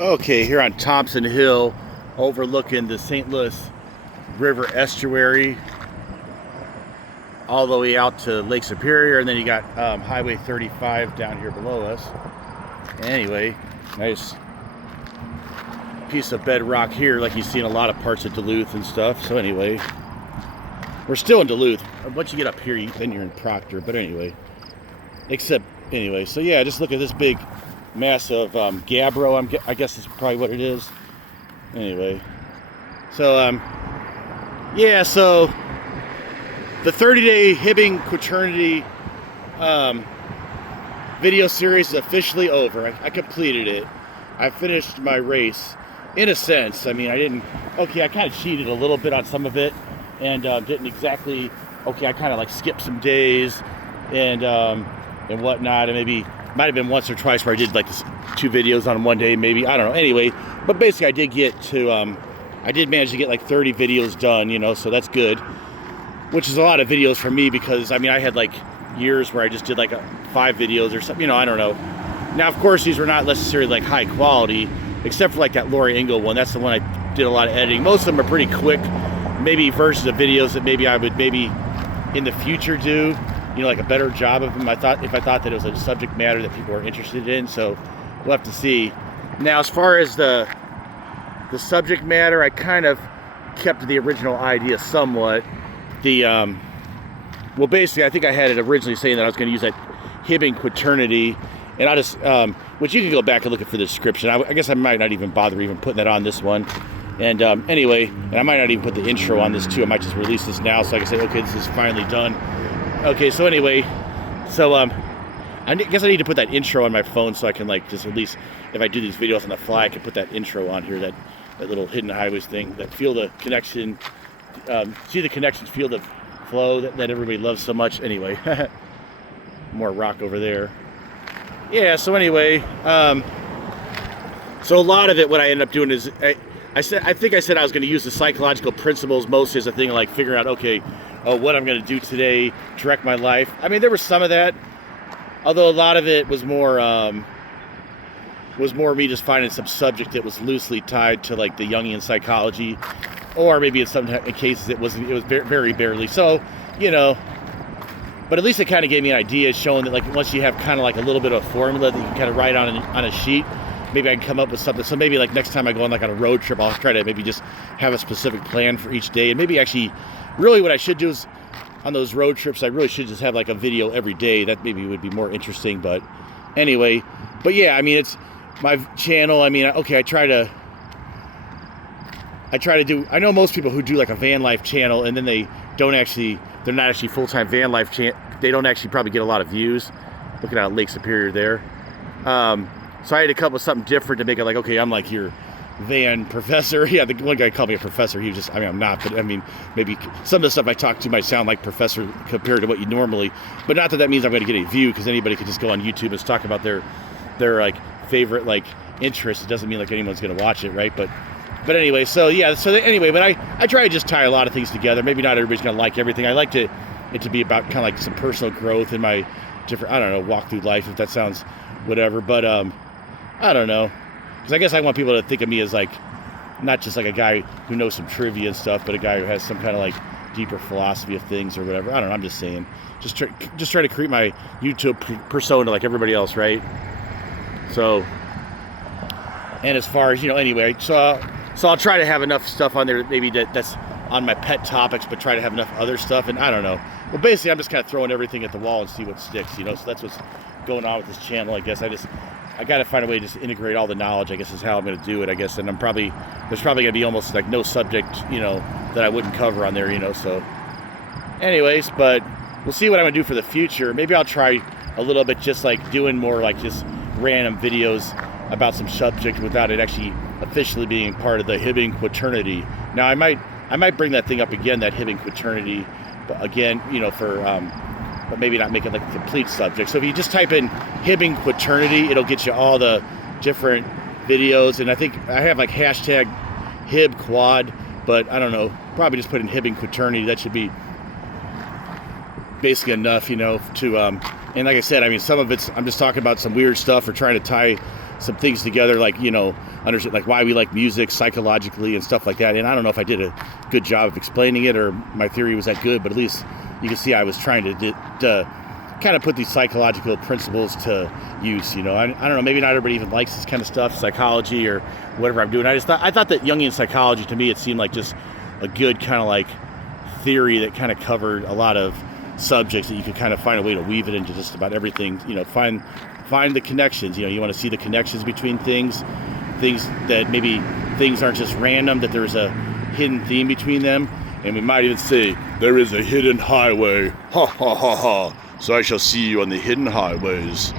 Okay, here on Thompson Hill, overlooking the St. Louis River estuary, all the way out to Lake Superior, and then you got Highway 35 down here below us. Anyway, nice piece of bedrock here, like you see in a lot of parts of Duluth and stuff. So anyway, we're still in Duluth. Once you get up here, then you're in Proctor. But anyway, so yeah, just look at this big mass of gabbro. I guess is probably what it is. Anyway, so yeah, so the 30-day Hibbing Quaternity video series is officially over. I completed it. I finished my race in a sense. I mean, I kind of cheated a little bit on some of it, and didn't exactly. Okay, I kind of like skipped some days and whatnot, and maybe might have been once or twice where I did like 2 videos on one day, maybe, I don't know. Anyway, but basically I did manage to get like 30 videos done, so that's good, which is a lot of videos for me, because I mean, I had like years where I just did like 5 videos or something, I don't know. Now, of course, these were not necessarily like high quality, except for like that Lori Engel one. That's the one I did a lot of editing. Most of them are pretty quick, maybe versions of videos that maybe I would in the future do, like a better job of them. If I thought that it was a subject matter that people were interested in. So we'll have to see. Now, as far as the subject matter, I kind of kept the original idea somewhat. Well, basically, I think I had it originally saying that I was going to use that Hibbing Quaternity, and I just, which you can go back and look at for the description. I guess I might not even bother even putting that on this one. And anyway, and I might not even put the intro on this too. I might just release this now so I can say, okay, this is finally done. Okay, so anyway, I guess I need to put that intro on my phone so I can like just at least, if I do these videos on the fly, I can put that intro on here, that little hidden highways thing, that feel the connection, see the connections, feel the flow that everybody loves so much. Anyway, more rock over there. Yeah, so anyway, so a lot of it, what I ended up doing is, I think I said I was going to use the psychological principles mostly as a thing, like figuring out, okay, what I'm going to do today, direct my life. I mean, there was some of that, although a lot of it was more me just finding some subject that was loosely tied to like the Jungian psychology, or maybe in some cases it was very barely. So, but at least it kind of gave me an idea, showing that like once you have kind of like a little bit of a formula that you can kind of write on a sheet, maybe I can come up with something. So maybe like next time I go on like on a road trip, I'll try to maybe just have a specific plan for each day. And maybe actually, really what I should do is on those road trips, I really should just have like a video every day. That maybe would be more interesting. But anyway, but yeah, I mean, it's my channel. I mean, okay, I try to do, I know most people who do like a van life channel and then they're not actually full-time van life they don't actually probably get a lot of views. Looking at Lake Superior there. So I had to come up with something different to make it like, okay, I'm like your van professor. Yeah, the one guy called me a professor. He was just, I mean, I'm not, but I mean, maybe some of the stuff I talk to might sound like professor compared to what you normally, but not that means I'm going to get a view, because anybody could just go on YouTube and talk about their like favorite like interest. It doesn't mean like anyone's going to watch it, right? But anyway, so yeah, anyway, but I try to just tie a lot of things together. Maybe not everybody's going to like everything. I like it to be about kind of like some personal growth in my different, I don't know, walk through life, if that sounds whatever, but I don't know, because I guess I want people to think of me as like not just like a guy who knows some trivia and stuff, but a guy who has some kind of like deeper philosophy of things or whatever. I don't know, I'm just saying, just try to create my YouTube persona like everybody else, right? So, and as far as, anyway, so I'll try to have enough stuff on there maybe that's on my pet topics, but try to have enough other stuff. And I don't know, well, basically I'm just kind of throwing everything at the wall and see what sticks, so that's what's going on with this channel. I guess I got to find a way to just integrate all the knowledge, I guess, is how I'm going to do it, I guess. And there's probably going to be almost like no subject, that I wouldn't cover on there, so anyways, but we'll see what I'm going to do for the future. Maybe I'll try a little bit just like doing more like just random videos about some subject without it actually officially being part of the Hibbing Quaternity. Now, I might bring that thing up again, that Hibbing Quaternity, but again, but maybe not make it like a complete subject. So if you just type in Hibbing Quaternity, it'll get you all the different videos. And I think I have like hashtag Hib Quad, but I don't know, probably just put in Hibbing Quaternity. That should be basically enough, to, and like I said, I mean, some of it's, I'm just talking about some weird stuff or trying to tie some things together, like, you know, understand like why we like music psychologically and stuff like that. And I don't know if I did a good job of explaining it or my theory was that good, but at least you can see I was trying to kind of put these psychological principles to use. You know, I don't know, maybe not everybody even likes this kind of stuff, psychology or whatever I'm doing. I thought that Jungian psychology, to me, it seemed like just a good kind of like theory that kind of covered a lot of subjects that you could kind of find a way to weave it into just about everything. You know, find the connections. You know, you want to see the connections between things that maybe things aren't just random, that there's a hidden theme between them. And we might even say, there is a hidden highway. Ha ha ha ha. So I shall see you on the hidden highways.